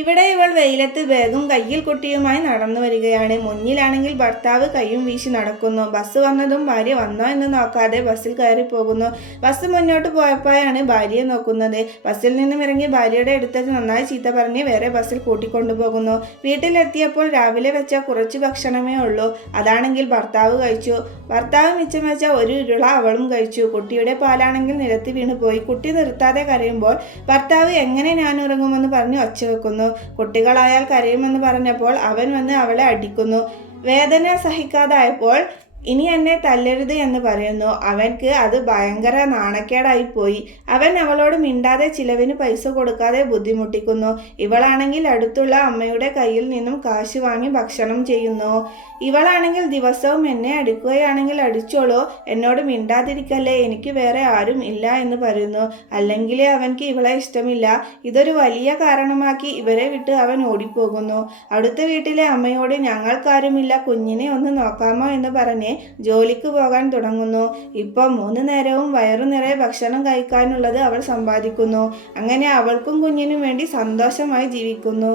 ഇവിടെ ഇവൾ വെയിലത്ത് ബാഗും കയ്യിൽ കുട്ടിയുമായി നടന്നു വരികയാണ്. മുന്നിലാണെങ്കിൽ ഭർത്താവ് കൈയും വീശി നടക്കുന്നു. ബസ് വന്നതും ഭാര്യ വന്നോ എന്ന് നോക്കാതെ ബസ്സിൽ കയറി പോകുന്നു. ബസ് മുന്നോട്ട് പോയപ്പോഴാണ് ഭാര്യയെ നോക്കുന്നത്. ബസ്സിൽ നിന്നും ഇറങ്ങി ഭാര്യയുടെ അടുത്തേക്ക് നന്നായി ചീത്ത പറഞ്ഞ് വേറെ ബസ്സിൽ കൂട്ടിക്കൊണ്ടുപോകുന്നു. വീട്ടിലെത്തിയപ്പോൾ രാവിലെ വെച്ച കുറച്ച് ഭക്ഷണമേ ഉള്ളൂ. അതാണെങ്കിൽ ഭർത്താവ് കഴിച്ചു. ഭർത്താവ് മിച്ചം വെച്ച ഒരു ഉരുള അവളും കഴിച്ചു. കുട്ടിയുടെ പാലാണെങ്കിൽ നിലത്ത് വീണുപോയി. കുട്ടി നിർത്താതെ കരയുമ്പോൾ ഭർത്താവ് എങ്ങനെ ഞാൻ ഉറങ്ങുമെന്ന് പറഞ്ഞ് ഒച്ച വെക്കുന്നു. കുട്ടികളായാൽ കരയുമെന്ന് പറഞ്ഞപ്പോൾ അവൻ വന്ന് അവളെ അടിക്കുന്നു. വേദന സഹിക്കാതായപ്പോൾ ഇനി എന്നെ തല്ലരുത് എന്ന് പറയുന്നു. അവൻക്ക് അത് ഭയങ്കര നാണക്കേടായിപ്പോയി. അവൻ അവളോട് മിണ്ടാതെ ചിലവിന് പൈസ കൊടുക്കാതെ ബുദ്ധിമുട്ടിക്കുന്നു. ഇവളാണെങ്കിൽ അടുത്തുള്ള അമ്മയുടെ കയ്യിൽ നിന്നും കാശ് വാങ്ങി ഭക്ഷണം ചെയ്യുന്നു. ഇവളാണെങ്കിൽ ദിവസവും എന്നെ അടിക്കുകയാണെങ്കിൽ അടിച്ചോളൂ, എന്നോട് മിണ്ടാതിരിക്കല്ലേ, എനിക്ക് വേറെ ആരും ഇല്ല എന്ന് പറയുന്നു. അല്ലെങ്കിൽ അവൻക്ക് ഇവളെ ഇഷ്ടമില്ല. ഇതൊരു വലിയ കാരണമാക്കി ഇവരെ വിട്ട് അവൻ ഓടിപ്പോകുന്നു. അടുത്ത വീട്ടിലെ അമ്മയോട് ഞങ്ങൾക്കാരുമില്ല, കുഞ്ഞിനെ ഒന്ന് നോക്കാമോ എന്ന് പറഞ്ഞ് ജോലിക്ക് പോകാൻ തുടങ്ങുന്നു. ഇപ്പം 3 നേരവും വയറു നിറയെ ഭക്ഷണം കഴിക്കാനുള്ളത് അവൾ സമ്പാദിക്കുന്നു. അങ്ങനെ അവൾക്കും കുഞ്ഞിനും വേണ്ടി സന്തോഷമായി ജീവിക്കുന്നു.